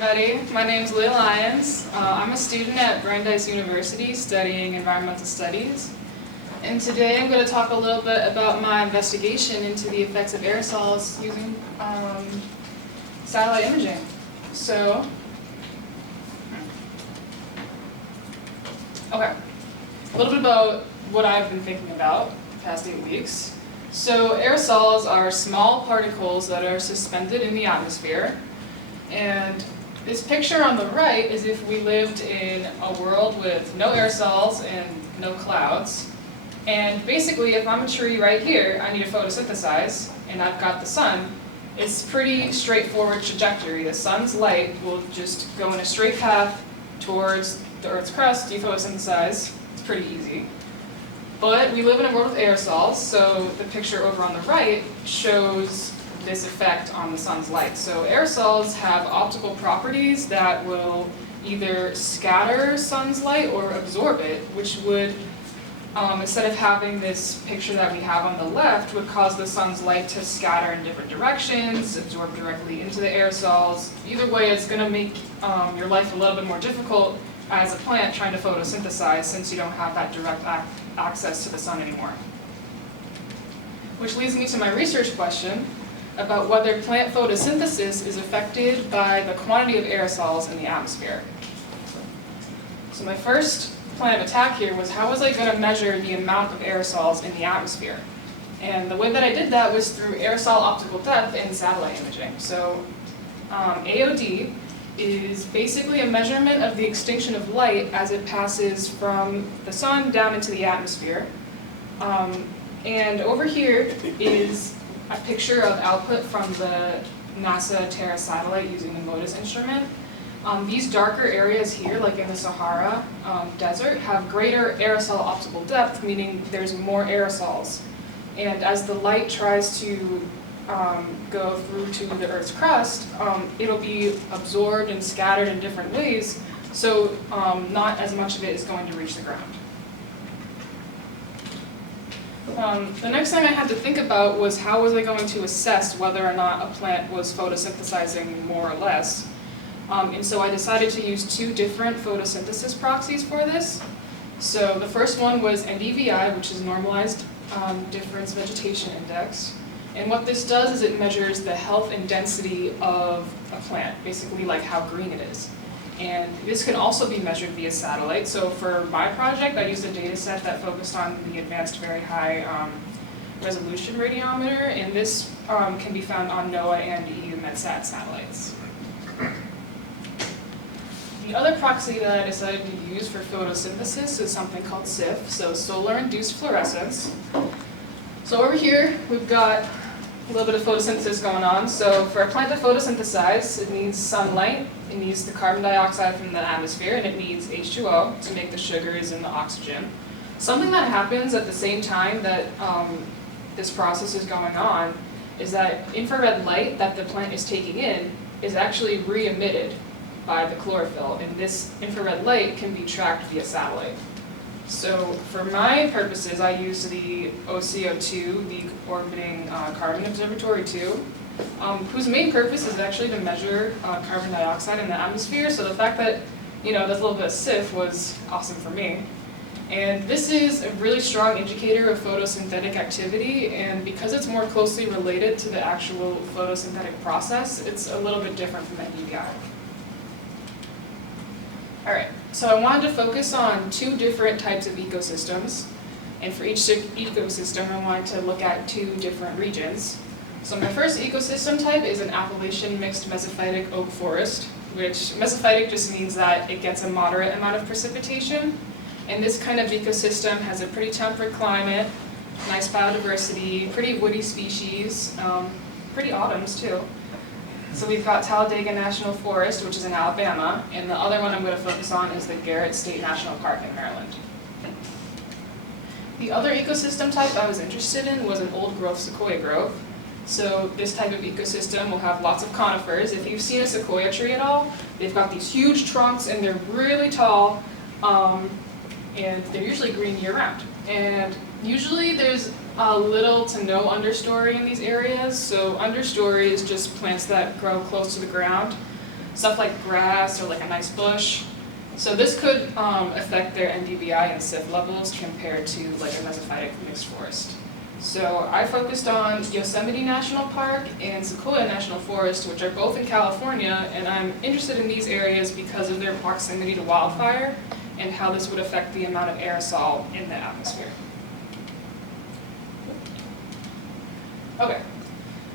everybody. My name is Lyons. I'm a student at Brandeis University studying environmental studies. And today I'm going to talk a little bit about my investigation into the effects of aerosols using satellite imaging. So, okay, a little bit about what I've been thinking about the past 8 weeks. So aerosols are small particles that are suspended in the atmosphere. And this picture on the right is if we lived in a world with no aerosols and no clouds. And basically, if I'm a tree right here, I need to photosynthesize, and I've got the sun. It's pretty straightforward trajectory. The sun's light will just go in a straight path towards the Earth's crust, photosynthesize. It's pretty easy. But we live in a world with aerosols, so the picture over on the right shows this effect on the sun's light. So aerosols have optical properties that will either scatter sun's light or absorb it, which would, instead of having this picture that we have on the left, would cause the sun's light to scatter in different directions, absorb directly into the aerosols. Either way, it's going to make your life a little bit more difficult as a plant trying to photosynthesize, since you don't have that direct access to the sun anymore. Which leads me to my research question about whether plant photosynthesis is affected by the quantity of aerosols in the atmosphere. So my first plan of attack here was, how was I going to measure the amount of aerosols in the atmosphere? And the way that I did that was through aerosol optical depth and satellite imaging. So AOD is basically a measurement of the extinction of light as it passes from the sun down into the atmosphere. And over here is a picture of output from the NASA Terra satellite using the MODIS instrument. These darker areas here, like in the Sahara desert, have greater aerosol optical depth, meaning there's more aerosols. And as the light tries to go through to the Earth's crust, it'll be absorbed and scattered in different ways, so not as much of it is going to reach the ground. The next thing I had to think about was, how was I going to assess whether or not a plant was photosynthesizing more or less. And so I decided to use 2 different photosynthesis proxies for this. So the first one was NDVI, which is Normalized Difference Vegetation Index. And what this does is it measures the health and density of a plant, basically like how green it is. And this can also be measured via satellite. So for my project, I used a data set that focused on the Advanced Very High Resolution Radiometer, and this can be found on NOAA and EU MedSat satellites. The other proxy that I decided to use for photosynthesis is something called SIF, so Solar Induced Fluorescence. So over here, we've got a little bit of photosynthesis going on. So for a plant to photosynthesize, it needs sunlight, it needs the carbon dioxide from the atmosphere, and it needs H2O to make the sugars and the oxygen. Something that happens at the same time that this process is going on is that infrared light that the plant is taking in is actually re-emitted by the chlorophyll, and this infrared light can be tracked via satellite. So for my purposes, I use the OCO2, the Orbiting Carbon Observatory 2, whose main purpose is actually to measure carbon dioxide in the atmosphere. So the fact that, this little bit of SIF was awesome for me. And this is a really strong indicator of photosynthetic activity, and because it's more closely related to the actual photosynthetic process, it's a little bit different from NDVI. Alright, so I wanted to focus on 2 different types of ecosystems, and for each ecosystem I wanted to look at 2 different regions. So my first ecosystem type is an Appalachian mixed mesophytic oak forest, which mesophytic just means that it gets a moderate amount of precipitation, and this kind of ecosystem has a pretty temperate climate, nice biodiversity, pretty woody species, pretty autumns too. So we've got Talladega National Forest, which is in Alabama, and the other one I'm going to focus on is the Garrett State National Park in Maryland. The other ecosystem type I was interested in was an old growth sequoia grove. So this type of ecosystem will have lots of conifers. If you've seen a sequoia tree at all, they've got these huge trunks and they're really tall, and they're usually green year-round. And usually there's little to no understory in these areas. So understory is just plants that grow close to the ground. stuff like grass or like a nice bush. So this could affect their NDVI and SIF levels compared to like a mesophytic mixed forest. So I focused on Yosemite National Park and Sequoia National Forest, which are both in California, and I'm interested in these areas because of their proximity to wildfire and how this would affect the amount of aerosol in the atmosphere. Okay,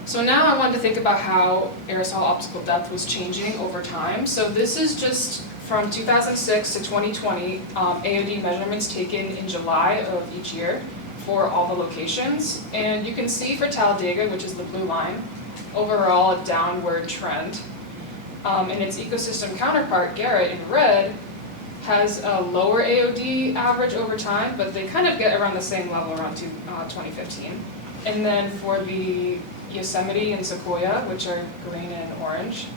so now I wanted to think about how aerosol optical depth was changing over time. So this is just from 2006 to 2020, AOD measurements taken in July of each year for all the locations. And you can see for Talladega, which is the blue line, overall a downward trend. And its ecosystem counterpart, Garrett, in red, has a lower AOD average over time, but they kind of get around the same level around 2015. And then for the Yosemite and Sequoia, which are green and orange,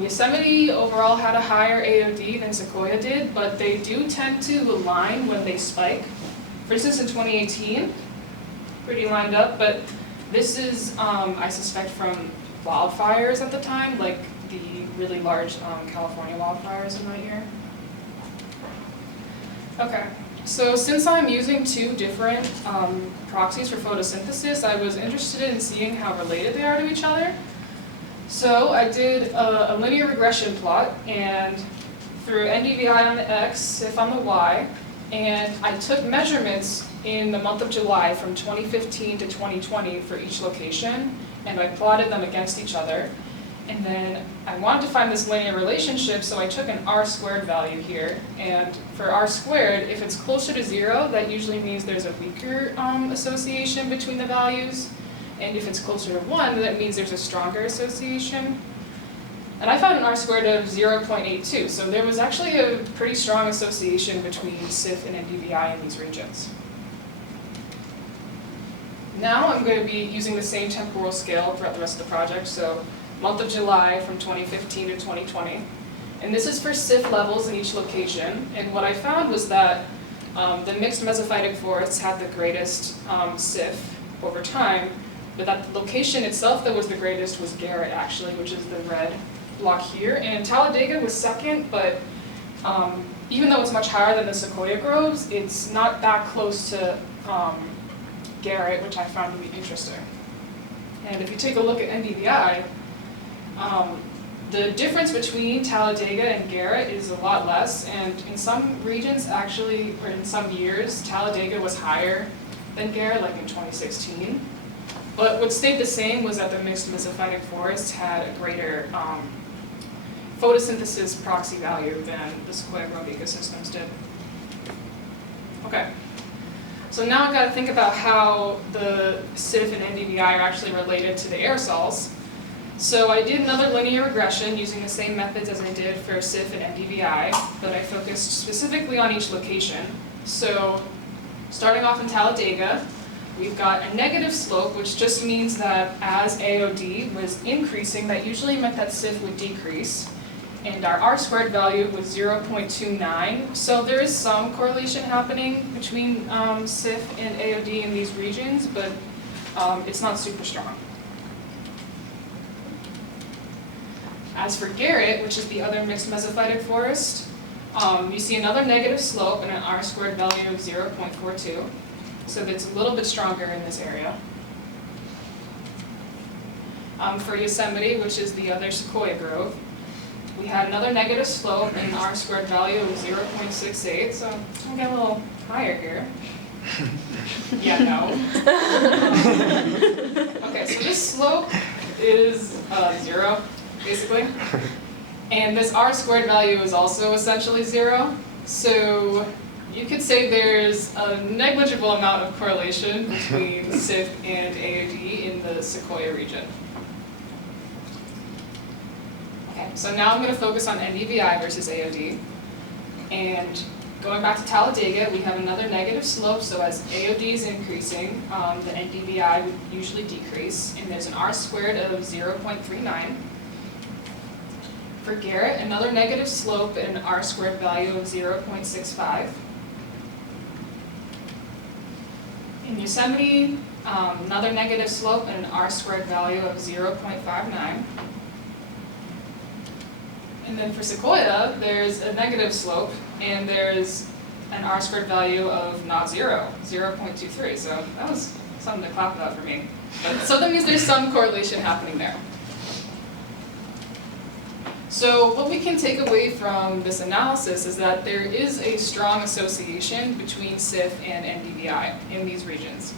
Yosemite overall had a higher AOD than Sequoia did, but they do tend to align when they spike. For instance, in 2018, pretty lined up, but this is, I suspect, from wildfires at the time, like the really large California wildfires in that year. Okay, so since I'm using two different proxies for photosynthesis, I was interested in seeing how related they are to each other. So I did a linear regression plot, and through NDVI on the X, SIF on the Y, and I took measurements in the month of July from 2015 to 2020 for each location, and I plotted them against each other. And then I wanted to find this linear relationship, so I took an R squared value here. And for R squared, if it's closer to 0, that usually means there's a weaker association between the values. And if it's closer to 1, that means there's a stronger association. And I found an R squared of 0.82, so there was actually a pretty strong association between SIF and NDVI in these regions. Now I'm going to be using the same temporal scale throughout the rest of the project, so month of July from 2015 to 2020. And this is for SIF levels in each location, and what I found was that the mixed mesophytic forests had the greatest SIF over time, but that the location itself that was the greatest was Garrett, actually, which is the red block here. And Talladega was second, but even though it's much higher than the Sequoia groves, it's not that close to Garrett, which I found to be interesting. And if you take a look at NDVI, the difference between Talladega and Garrett is a lot less, and in some regions actually, or in some years, Talladega was higher than Garrett, like in 2016. But what stayed the same was that the mixed mesophytic forests had a greater photosynthesis proxy value than the Sequoia grove ecosystems did. Okay, so now I've got to think about how the SIF and NDVI are actually related to the aerosols. So I did another linear regression using the same methods as I did for SIF and NDVI, but I focused specifically on each location. So starting off in Talladega, we've got a negative slope, which just means that as AOD was increasing, that usually meant that SIF would decrease. And our R squared value was 0.29. So there is some correlation happening between SIF and AOD in these regions, but it's not super strong. As for Garrett, which is the other mixed mesophytic forest, you see another negative slope and an R squared value of 0.42. So it's a little bit stronger in this area. For Yosemite, which is the other Sequoia grove, we had another negative slope and an R squared value of 0.68, so it's going to get a little higher here. Yeah, no. Okay, so this slope is 0, basically. And this R squared value is also essentially 0. So you could say there's a negligible amount of correlation between SIF and AOD in the Sequoia region. Okay, so now I'm going to focus on NDVI versus AOD. And going back to Talladega, we have another negative slope, so as AOD is increasing, the NDVI would usually decrease, and there's an R squared of 0.39. For Garrett, another negative slope and an R squared value of 0.65. In Yosemite, another negative slope and an R squared value of 0.59. And then for sequoia, there's a negative slope, and there's an R-squared value of not zero, 0.23. So that was something to clap about for me. So that means there's some correlation happening there. So what we can take away from this analysis is that there is a strong association between SIF and NDVI in these regions.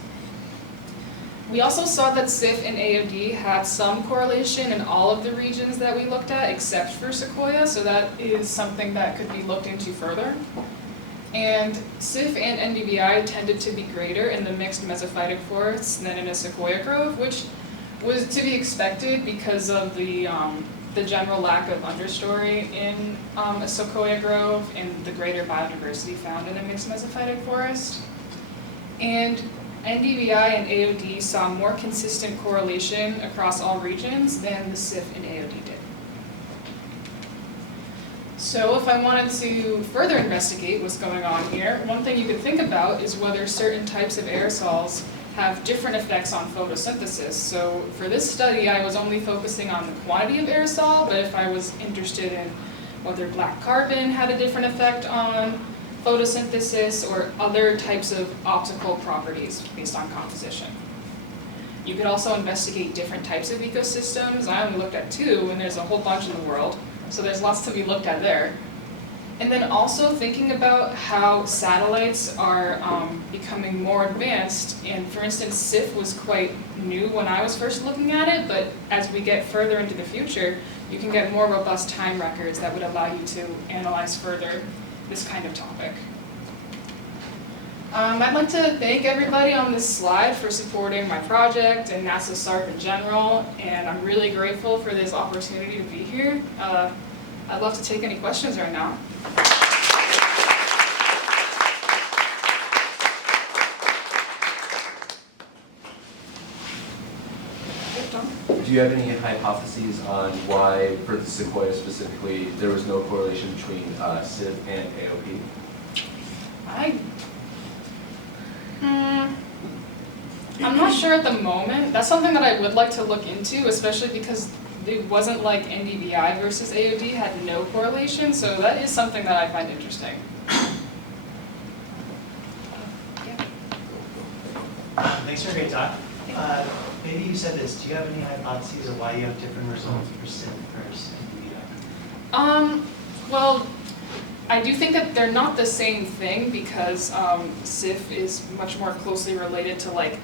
We also saw that SIF and AOD had some correlation in all of the regions that we looked at except for sequoia, so that is something that could be looked into further. And SIF and NDVI tended to be greater in the mixed mesophytic forests than in a sequoia grove, which was to be expected because of the general lack of understory in a sequoia grove and the greater biodiversity found in a mixed mesophytic forest. And NDVI and AOD saw more consistent correlation across all regions than the SIF and AOD did. So if I wanted to further investigate what's going on here, one thing you could think about is whether certain types of aerosols have different effects on photosynthesis. So for this study, I was only focusing on the quantity of aerosol, but if I was interested in whether black carbon had a different effect on photosynthesis or other types of optical properties based on composition. You could also investigate different types of ecosystems. I only looked at 2, and there's a whole bunch in the world, so there's lots to be looked at there. And then also thinking about how satellites are becoming more advanced. And for instance, SIF was quite new when I was first looking at it, but as we get further into the future, you can get more robust time records that would allow you to analyze further this kind of topic. I'd like to thank everybody on this slide for supporting my project and NASA SARP in general, and I'm really grateful for this opportunity to be here. I'd love to take any questions right now. Do you have any hypotheses on why, for the sequoia specifically, there was no correlation between SIF and AOP? I'm not sure at the moment. That's something that I would like to look into, especially because it wasn't like NDVI versus AOD had no correlation, so that is something that I find interesting. Thanks for a great talk. Maybe you said this. Do you have any hypotheses of why you have different results for SIF versus NDVI? Well, I do think that they're not the same thing because SIF is much more closely related to like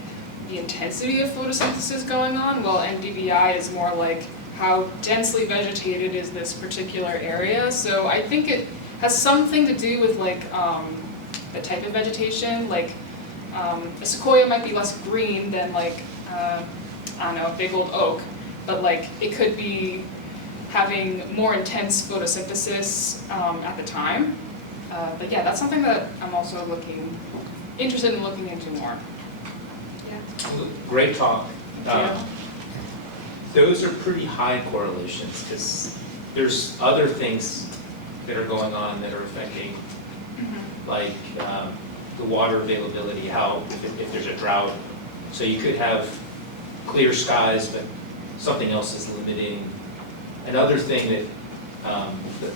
the intensity of photosynthesis going on, while NDVI is more like how densely vegetated is this particular area. So I think it has something to do with like the type of vegetation. Like a sequoia might be less green than like I don't know, a big old oak, but like it could be having more intense photosynthesis at the time. But yeah, that's something that I'm also interested in looking into more. Yeah. Great talk. Yeah. Those are pretty high correlations because there's other things that are going on that are affecting, like the water availability, how if there's a drought. So you could have clear skies, but something else is limiting. Another thing that the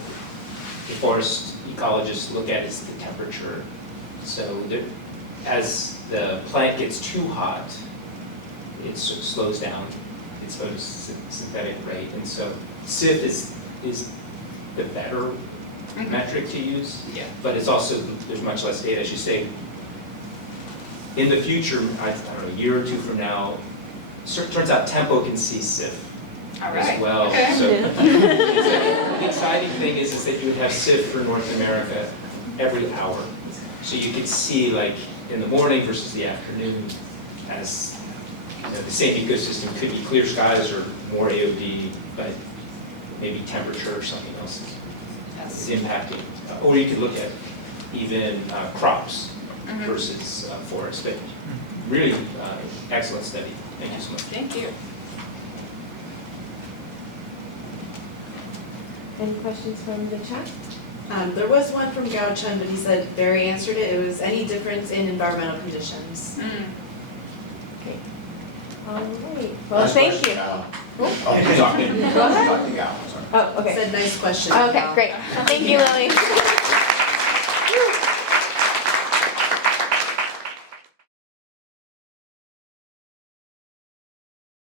forest ecologists look at is the temperature. So as the plant gets too hot, it sort of slows down its photosynthetic rate. And so SIF is the better metric to use, but it's also, there's much less data. As you say, in the future, I don't know, a year or two from now, it turns out tempo can see SIF as well. Okay. So the exciting thing is that you would have SIF for North America every hour. So you could see like in the morning versus the afternoon as the same ecosystem could be clear skies or more AOD, but maybe temperature or something else is impacting. Or you could look at even crops versus forests. But really excellent study. Thank you so much. Thank you. Any questions from the chat? There was one from Gao Chun, but he said Barry answered it. It was any difference in environmental conditions. Okay. All right. Well, thank you. Oh, you got me. Go ahead. Got the gal, sorry. Oh, okay. Said nice question. Okay, Val. great. Thank you, Lily.